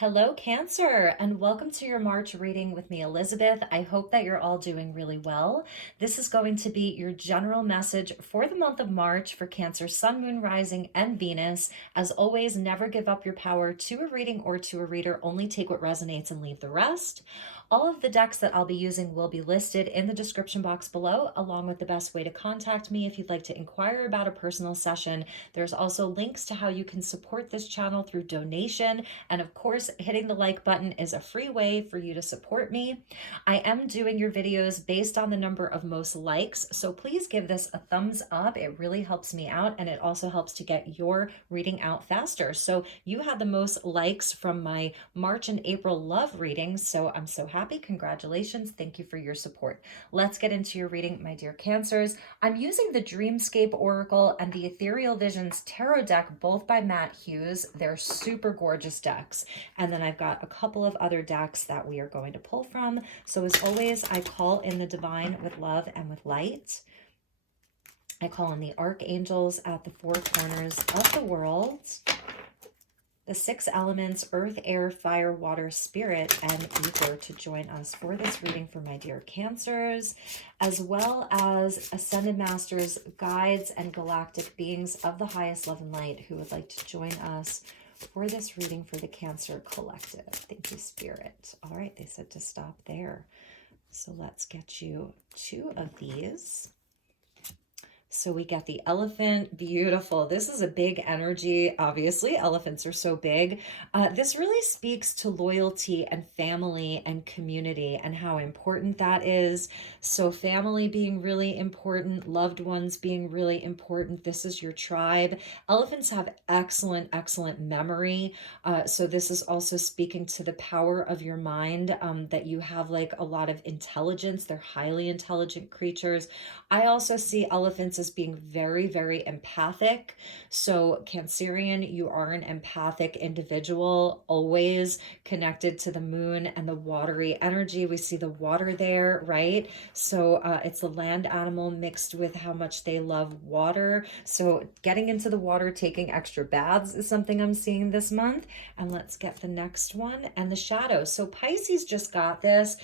Hello, Cancer, and welcome to your March reading with me, Elizabeth. I hope that you're all doing really well. This is going to be your general message for the month of March for Cancer, Sun, Moon, Rising, and Venus. As always, never give up your power to a reading or to a reader. Only take what resonates and leave the rest. All of the decks that I'll be using will be listed in the description box below, along with the best way to contact me if you'd like to inquire about a personal session. There's also links to how you can support this channel through donation. And of course, hitting the like button is a free way for you to support me. I am doing your videos based on the number of most likes, so please give this a thumbs up. It really helps me out, and it also helps to get your reading out faster. So you had the most likes from my March and April love readings, so I'm so happy. Congratulations. Thank you for your support. Let's get into your reading, my dear Cancers. I'm using the Dreamscape Oracle and the Ethereal Visions Tarot deck, both by Hughes. They're super gorgeous decks. And then I've got a couple of other decks that we are going to pull from. So as always, I call in the divine with love and with light. I call in the archangels at the four corners of the world. The six elements, earth, air, fire, water, spirit, and ether to join us for this reading for my dear Cancers, as well as ascended masters, guides, and galactic beings of the highest love and light who would like to join us for this reading for the Cancer Collective. Thank you, Spirit. All right, they said to stop there. So let's get you two of these. So we get the elephant, beautiful. This is a big energy. Obviously, elephants are so big. This really speaks to loyalty and family and community and how important that is. So family being really important, loved ones being really important. This is your tribe. Elephants have excellent, excellent memory. So this is also speaking to the power of your mind, that you have like a lot of intelligence. They're highly intelligent creatures. I also see elephants as being very, very empathic. So Cancerian, you are an empathic individual, always connected to the moon and the watery energy. We see the water there, right? So it's a land animal mixed with how much they love water. So getting into the water, taking extra baths is something I'm seeing this month. And let's get the next one, and the shadow. So Pisces just got this.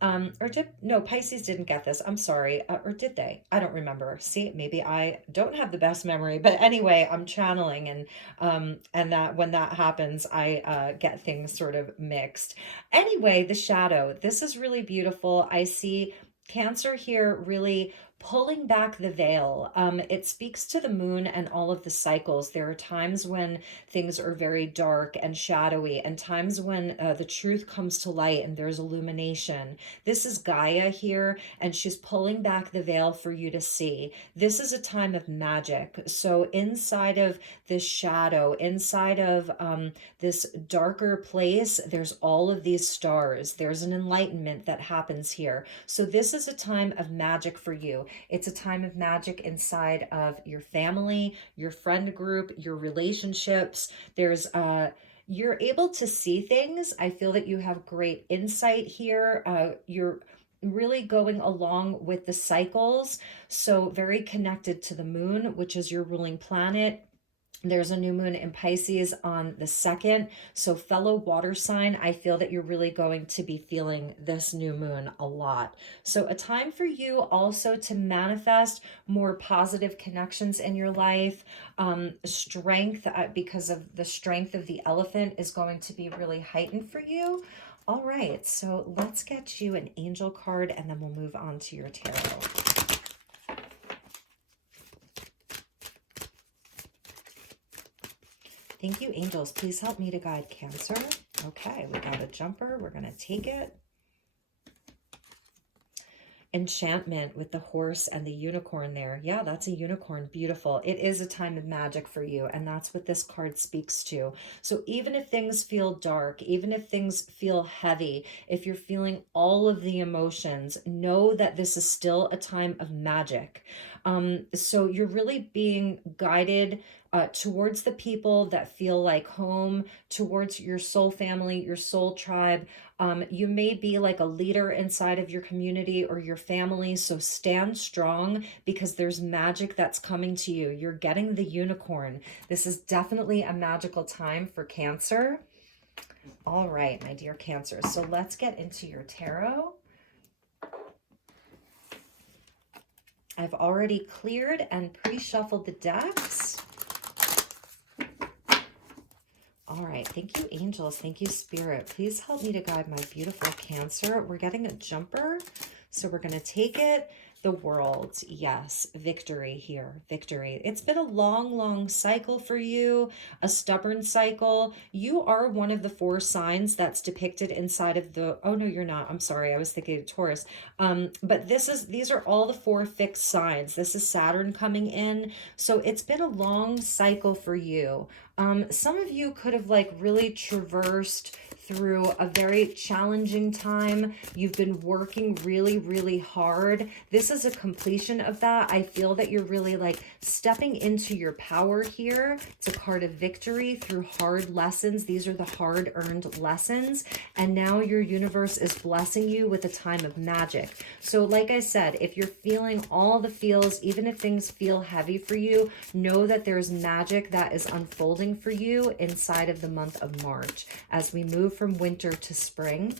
Pisces didn't get this. I'm sorry. Or did they? I don't remember. See, maybe I don't have the best memory, but anyway, I'm channeling, and that when that happens, I get things sort of mixed. Anyway, the shadow. This is really beautiful. I see Cancer here really pulling back the veil. It speaks to the moon and all of the cycles. There are times when things are very dark and shadowy, and times when the truth comes to light and there's illumination. This is Gaia here, and she's pulling back the veil for you to see. This is a time of magic. So inside of this shadow, inside of this darker place, there's all of these stars. There's an enlightenment that happens here. So this is a time of magic for you. It's a time of magic inside of your family, your friend group, your relationships. You're able to see things. I feel that you have great insight here. You're really going along with the cycles. So very connected to the moon, which is your ruling planet. There's a new moon in Pisces on the 2nd. So fellow water sign, I feel that you're really going to be feeling this new moon a lot. So a time for you also to manifest more positive connections in your life. Strength, because of the strength of the elephant, is going to be really heightened for you. All right, so let's get you an angel card, and then we'll move on to your tarot. Thank you, angels. Please help me to guide Cancer. Okay, we got a jumper. We're going to take it. Enchantment with the horse and the unicorn there. Yeah, that's a unicorn. Beautiful. It is a time of magic for you, and that's what this card speaks to. So even if things feel dark, even if things feel heavy, if you're feeling all of the emotions, know that this is still a time of magic. So you're really being guided towards the people that feel like home, towards your soul family, your soul tribe. You may be like a leader inside of your community or your family, so stand strong because there's magic that's coming to you. You're getting the unicorn. This is definitely a magical time for Cancer. All right, my dear Cancer. So let's get into your tarot. I've already cleared and pre-shuffled the decks. All right, thank you, angels. Thank you, spirit. Please help me to guide my beautiful Cancer. We're getting a jumper, so we're going to take it. The world, yes, victory here, victory. It's been a long, long cycle for you, a stubborn cycle. You are one of the 4 signs that's depicted inside of the, oh no, you're not. I'm sorry, I was thinking of Taurus. But these are all the 4 fixed signs. This is Saturn coming in. So it's been a long cycle for you. Some of you could have like really traversed through a very challenging time. You've been working really, really hard. This is a completion of that. I feel that you're really like stepping into your power here. It's a card of victory through hard lessons. These are the hard earned lessons. And now your universe is blessing you with a time of magic. So like I said, if you're feeling all the feels, even if things feel heavy for you, know that there's magic that is unfolding for you inside of the month of March as we move from winter to spring.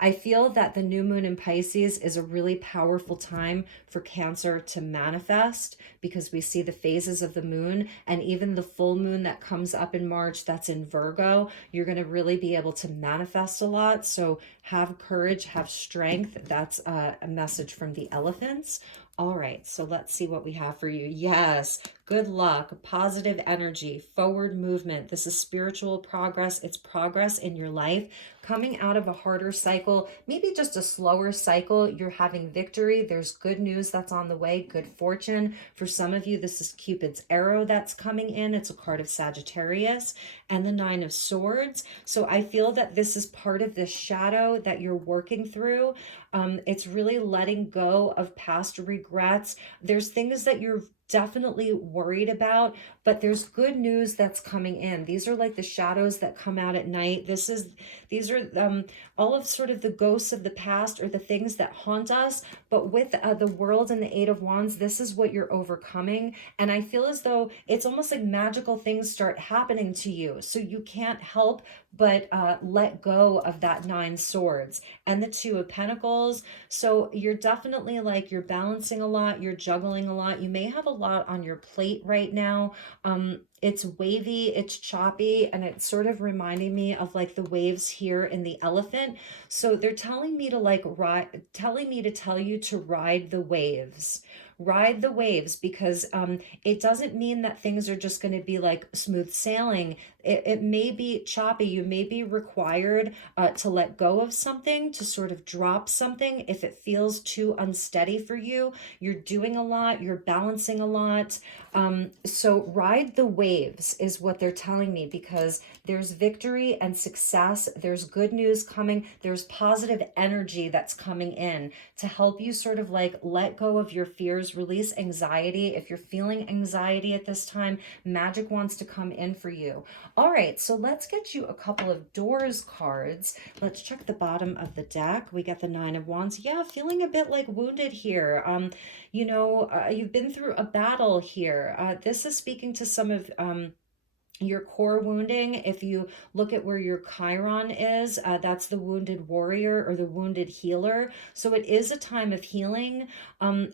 I feel that the new moon in Pisces is a really powerful time for Cancer to manifest because we see the phases of the moon, and even the full moon that comes up in March that's in Virgo. You're going to really be able to manifest a lot. So have courage, have strength. That's a message from the elephants. All right, so let's see what we have for you. Yes, good luck, positive energy, forward movement. This is spiritual progress. It's progress in your life. Coming out of a harder cycle, maybe just a slower cycle, you're having victory. There's good news that's on the way, good fortune. For some of you, this is Cupid's arrow that's coming in. It's a card of Sagittarius and the 9 of Swords. So I feel that this is part of this shadow that you're working through. It's really letting go of past regrets. There's things that you're definitely worried about, but there's good news that's coming in. These are like the shadows that come out at night. These are all of sort of the ghosts of the past, or the things that haunt us. But with the world and the 8 of Wands, this is what you're overcoming. And I feel as though it's almost like magical things start happening to you. So you can't help but let go of that 9 swords and the 2 of Pentacles. So you're definitely like, you're balancing a lot, you're juggling a lot. You may have a lot on your plate right now. It's wavy, it's choppy, and it's sort of reminding me of like the waves here in the elephant. So they're telling me to like tell you to ride the waves. Ride the waves, because it doesn't mean that things are just going to be like smooth sailing. It may be choppy. You may be required to let go of something, to sort of drop something if it feels too unsteady for you. You're doing a lot, you're balancing a lot. So ride the waves is what they're telling me, because there's victory and success. There's good news coming. There's positive energy that's coming in to help you sort of like let go of your fears, release anxiety. If you're feeling anxiety at this time, magic wants to come in for you. All right, so let's get you a couple of doors cards. Let's check the bottom of the deck. We got the 9 of Wands. Yeah, feeling a bit like wounded here. You've been through a battle here. This is speaking to some of your core wounding. If you look at where your Chiron is, that's the wounded warrior or the wounded healer. So it is a time of healing,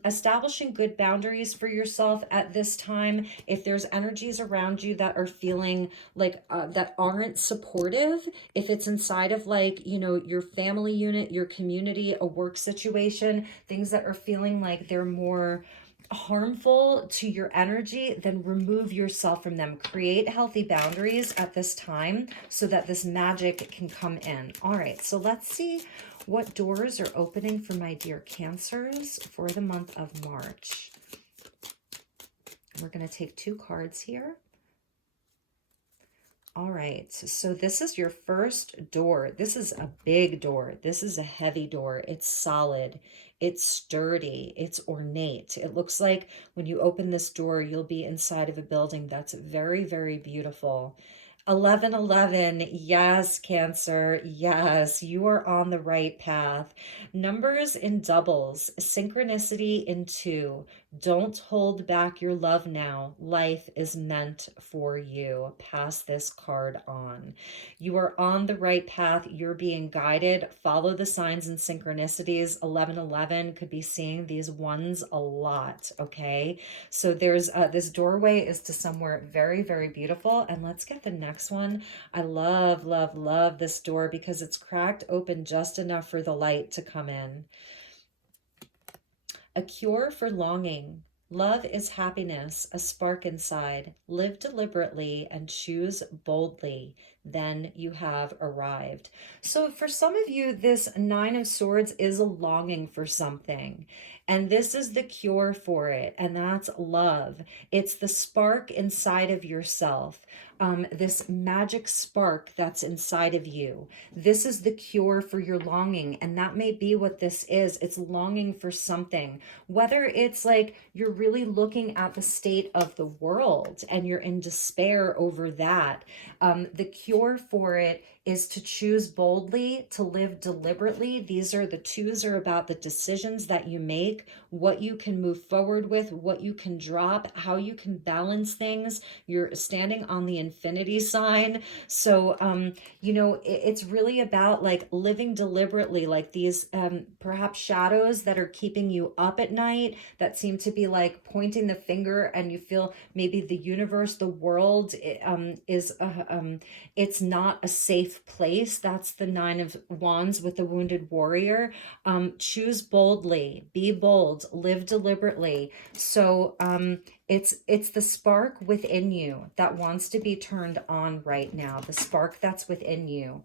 establishing good boundaries for yourself at this time. If there's energies around you that are feeling like that aren't supportive, if it's inside of like, your family unit, your community, a work situation, things that are feeling like they're more harmful to your energy, then remove yourself from them. Create healthy boundaries at this time so that this magic can come in. All right, so let's see what doors are opening for my dear Cancers for the month of March. We're going to take 2 cards here. All right, so this is your first door. This is a big door. This is a heavy door. It's solid. It's sturdy. It's ornate. It looks like when you open this door, you'll be inside of a building that's very, very beautiful. 1111. Yes, Cancer. Yes, you are on the right path. Numbers in doubles, synchronicity in two. Don't hold back your love now. Life is meant for you. Pass this card on. You are on the right path. You're being guided. Follow the signs and synchronicities. 1111 could be seeing these ones a lot, okay? So there's this doorway is to somewhere very, very beautiful. And let's get the next one. I love, love, love this door because it's cracked open just enough for the light to come in. A cure for longing. Love is happiness, a spark inside. Live deliberately and choose boldly. Then you have arrived. So, for some of you, this Nine of Swords is a longing for something. And this is the cure for it. And that's love. It's the spark inside of yourself, this magic spark that's inside of you. This is the cure for your longing. And that may be what this is. It's longing for something. Whether it's like you're really looking at the state of the world and you're in despair over that, the cure for it is to choose boldly, to live deliberately. These are the twos are about the decisions that you make, what you can move forward with, what you can drop, how you can balance things. You're standing on the infinity sign. So, it's really about like living deliberately, like these perhaps shadows that are keeping you up at night that seem to be like pointing the finger, and you feel maybe the universe, the world it's not a safe place. That's the Nine of Wands with the wounded warrior. Choose boldly, be bold, live deliberately. So it's the spark within you that wants to be turned on right now, the spark that's within you.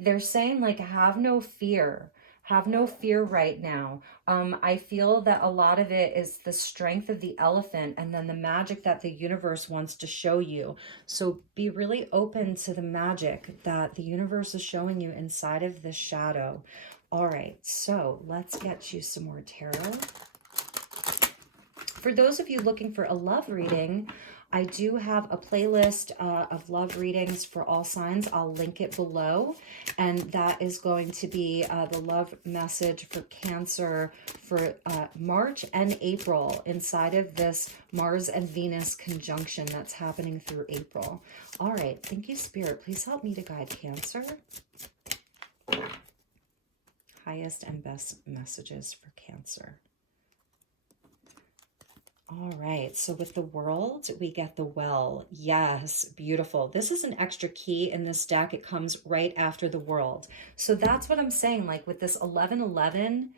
They're saying like have no fear, have no fear right now. I feel that a lot of it is the strength of the elephant and then the magic that the universe wants to show you. So be really open to the magic that the universe is showing you inside of this shadow. All right, so let's get you some more tarot. For those of you looking for a love reading, I do have a playlist of love readings for all signs. I'll link it below. And that is going to be the love message for Cancer for March and April inside of this Mars and Venus conjunction that's happening through April. All right. Thank you, Spirit. Please help me to guide Cancer. Highest and best messages for Cancer. All right, so with the World, we get the Well. Yes, beautiful. This is an extra key in this deck. It comes right after the World. So that's what I'm saying, like with this 1111,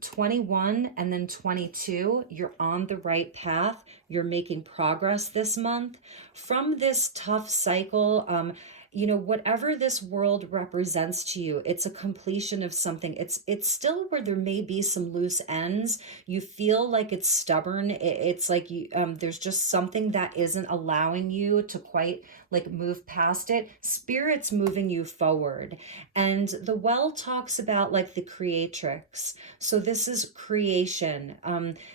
21 and then 22, you're on the right path. You're making progress this month. From this tough cycle, whatever this world represents to you, it's a completion of something. It's still where there may be some loose ends. You feel like it's stubborn. It's like there's just something that isn't allowing you to quite like move past it. Spirit's moving you forward. And the Well talks about like the creatrix. So this is creation.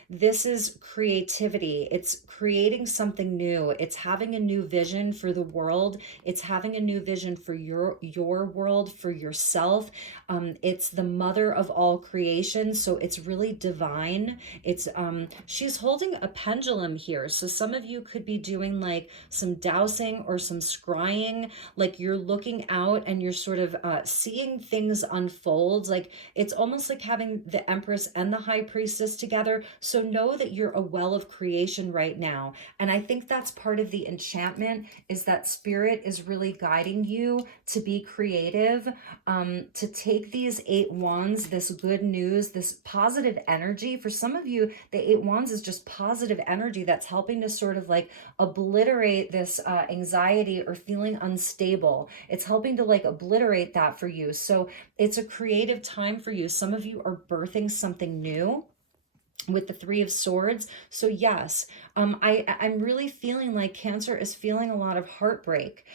This is creativity. It's creating something new. It's having a new vision for the world. It's having a new vision for your world, for yourself. It's the mother of all creation, so it's really divine. It's she's holding a pendulum here, so some of you could be doing like some dowsing or some scrying, like you're looking out and you're sort of seeing things unfold. Like it's almost like having the Empress and the High Priestess together. So know that you're a well of creation right now, and I think that's part of the enchantment, is that Spirit is really guiding you to be creative, to take these 8 wands, this good news, this positive energy. For some of you, the 8 wands is just positive energy that's helping to sort of like obliterate this anxiety or feeling unstable. It's helping to like obliterate that for you. So it's a creative time for you. Some of you are birthing something new with the 3 of Swords. So yes, I'm really feeling like Cancer is feeling a lot of heartbreak.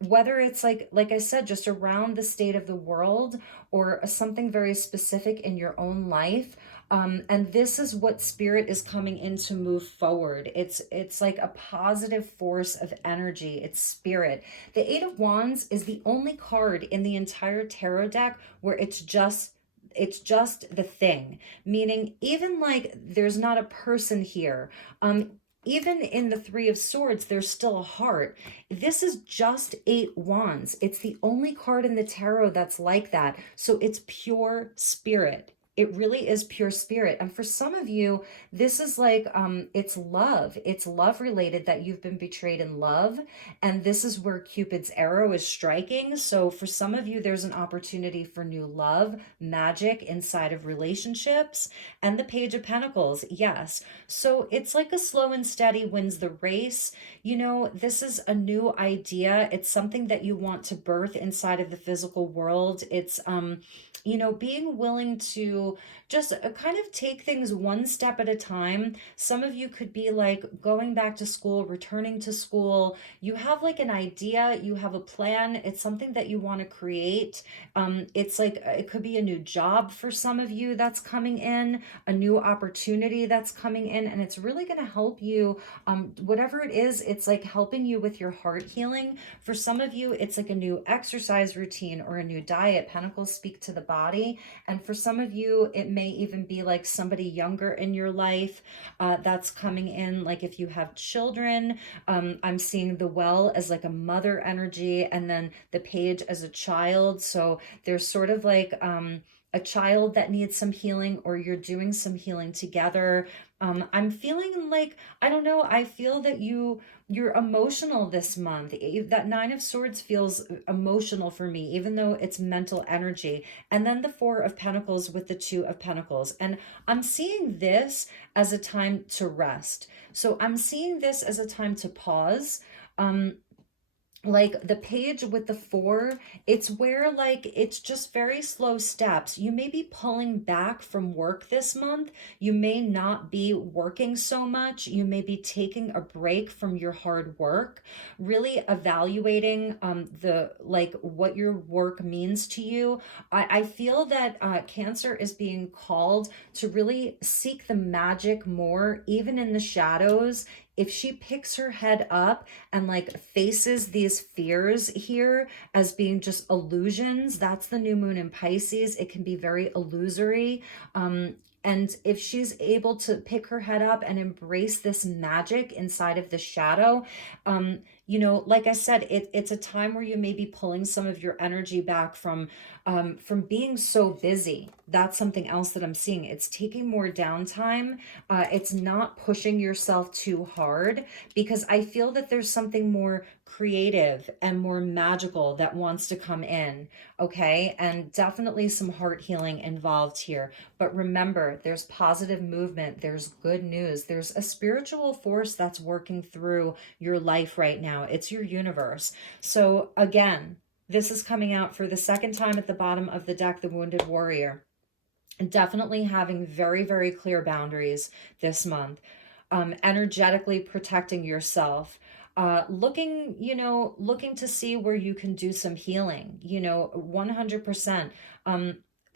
Whether it's like I said, just around the state of the world or something very specific in your own life. And this is what spirit is coming in to move forward. It's like a positive force of energy. It's spirit. The Eight of Wands is the only card in the entire tarot deck where it's just the thing, meaning even like there's not a person here. Even in the Three of Swords, there's still a heart. This is just Eight Wands. It's the only card in the tarot that's like that. So it's pure spirit. It really is pure spirit. And for some of you, this is like it's love. It's love related, that you've been betrayed in love. And this is where Cupid's arrow is striking. So for some of you, there's an opportunity for new love, magic inside of relationships. And the Page of Pentacles, yes. So it's like a slow and steady wins the race. You know, this is a new idea. It's something that you want to birth inside of the physical world. It's being willing to just kind of take things one step at a time. Some of you could be like going back to school, returning to school. You have like an idea, you have a plan. It's something that you want to create. It's like it could be a new job for some of you that's coming in, a new opportunity that's coming in, and it's really going to help you. Whatever it is, it's like helping you with your heart healing. For some of you, it's like a new exercise routine or a new diet. Pentacles speak to the body. And for some of you, it may even be like somebody younger in your life that's coming in. Like if you have children, I'm seeing the Well as like a mother energy, and then the Page as a child. So there's sort of like a child that needs some healing, or you're doing some healing together. I'm feeling like, I don't know, I feel that you're emotional this month. That Nine of Swords feels emotional for me, even though it's mental energy. And then the Four of Pentacles with the Two of Pentacles. And I'm seeing this as a time to rest. So I'm seeing this as a time to pause. Like the Page with the Four, it's where like it's just very slow steps. You may be pulling back from work this month. You may not be working so much. You may be taking a break from your hard work, really evaluating the like what your work means to you. I feel that Cancer is being called to really seek the magic more, even in the shadows. If she picks her head up and like faces these fears here as being just illusions, that's the new moon in Pisces. It can be very illusory. And if she's able to pick her head up and embrace this magic inside of the shadow, like I said, it's a time where you may be pulling some of your energy back from being so busy. That's something else that I'm seeing. It's taking more downtime. It's not pushing yourself too hard, because I feel that there's something more creative and more magical that wants to come in. Okay. And definitely some heart healing involved here. But remember, there's positive movement. There's good news. There's a spiritual force that's working through your life right now. It's your universe. So again, this is coming out for the second time at the bottom of the deck, the Wounded Warrior. And definitely having very, very clear boundaries this month. Energetically protecting yourself. Looking to see where you can do some healing, 100%.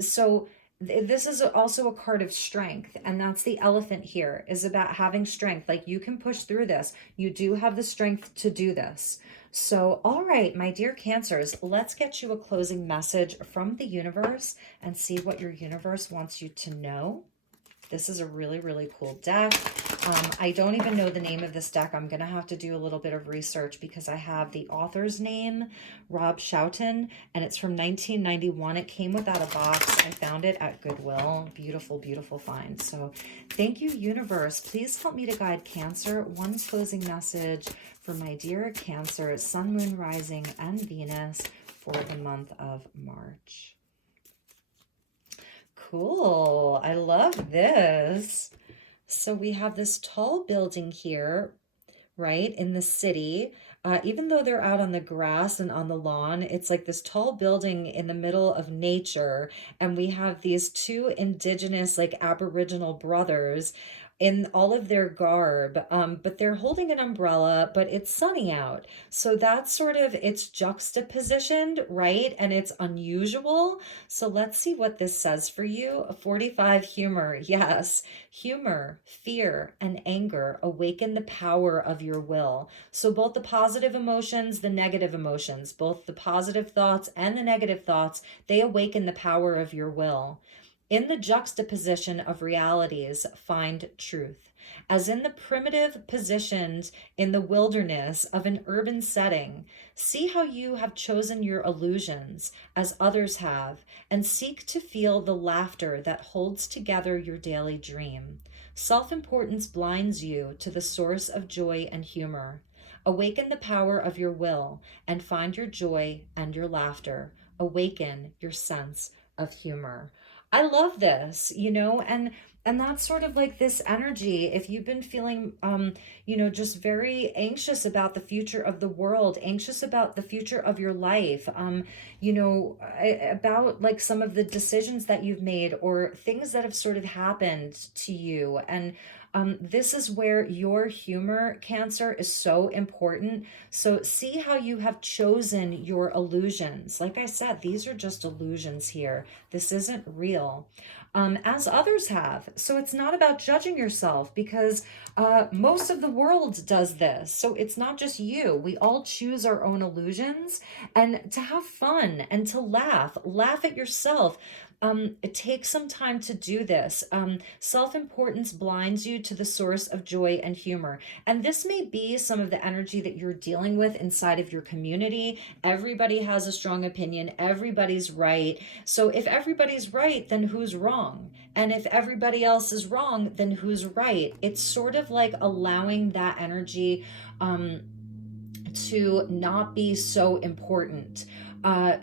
So this is also a card of strength, and that's the Elephant here, is about having strength. Like you can push through this. You do have the strength to do this. So, all right, my dear Cancers, let's get you a closing message from the universe and see what your universe wants you to know. This is a really, really cool deck. I don't even know the name of this deck. I'm going to have to do a little bit of research, because I have the author's name, Rob Schouten, and it's from 1991. It came without a box. I found it at Goodwill. Beautiful, beautiful find. So thank you, universe. Please help me to guide Cancer. One closing message for my dear Cancer, Sun, Moon, Rising, and Venus for the month of March. Cool. I love this. So we have this tall building here, right, in the city. Even though they're out on the grass and on the lawn, it's like this tall building in the middle of nature. And we have these two indigenous, like Aboriginal brothers in all of their garb, but they're holding an umbrella, but it's sunny out. So that's sort of, it's juxtapositioned, right? And it's unusual. So let's see what this says for you. 45, humor. Yes, humor, fear, and anger awaken the power of your will. So both the positive emotions, the negative emotions, both the positive thoughts and the negative thoughts, they awaken the power of your will. In the juxtaposition of realities, find truth. As in the primitive positions in the wilderness of an urban setting, see how you have chosen your illusions as others have, and seek to feel the laughter that holds together your daily dream. Self importance blinds you to the source of joy and humor. Awaken the power of your will and find your joy and your laughter. Awaken your sense of humor. I love this, and that's sort of like this energy. If you've been feeling just very anxious about the future of the world, anxious about the future of your life, about like some of the decisions that you've made or things that have sort of happened to you, and this is where your humor, Cancer, is so important. So see how you have chosen your illusions. Like I said, these are just illusions here. This isn't real. As others have. So it's not about judging yourself, because most of the world does this. So it's not just you. We all choose our own illusions, and to have fun and to laugh at yourself. It takes some time to do this. Self-importance blinds you to the source of joy and humor. And this may be some of the energy that you're dealing with inside of your community. Everybody has a strong opinion. Everybody's right. So if everybody's right, then who's wrong? And if everybody else is wrong, then who's right? It's sort of like allowing that energy to not be so important.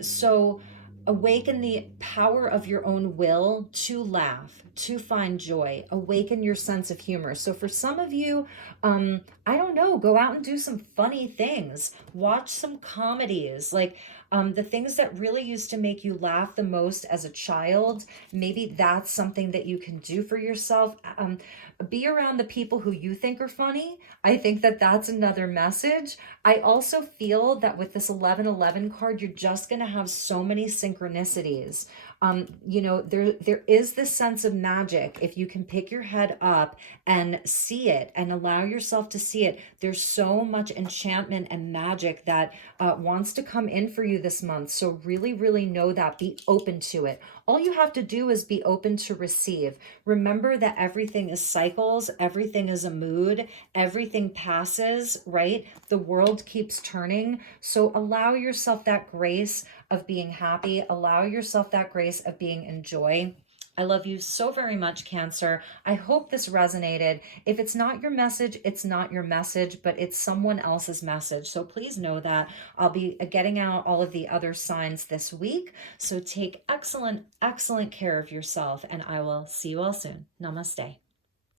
So awaken the power of your own will to laugh, to find joy, awaken your sense of humor. So for some of you, I don't know, go out and do some funny things, watch some comedies, like the things that really used to make you laugh the most as a child. Maybe that's something that you can do for yourself. Be around the people who you think are funny. I think that that's another message. I also feel that with this 1111 card, you're just going to have so many synchronicities. There is this sense of magic. If you can pick your head up and see it and allow yourself to see it, there's so much enchantment and magic that wants to come in for you this month. So really, really know that. Be open to it. All you have to do is be open to receive. Remember that everything is cycles, everything is a mood, everything passes, right? The world keeps turning. So allow yourself that grace of being happy. Allow yourself that grace of being in joy. I love you so very much, Cancer. I hope this resonated. If it's not your message, it's not your message, but it's someone else's message. So please know that. I'll be getting out all of the other signs this week. So take excellent, excellent care of yourself, and I will see you all soon. Namaste.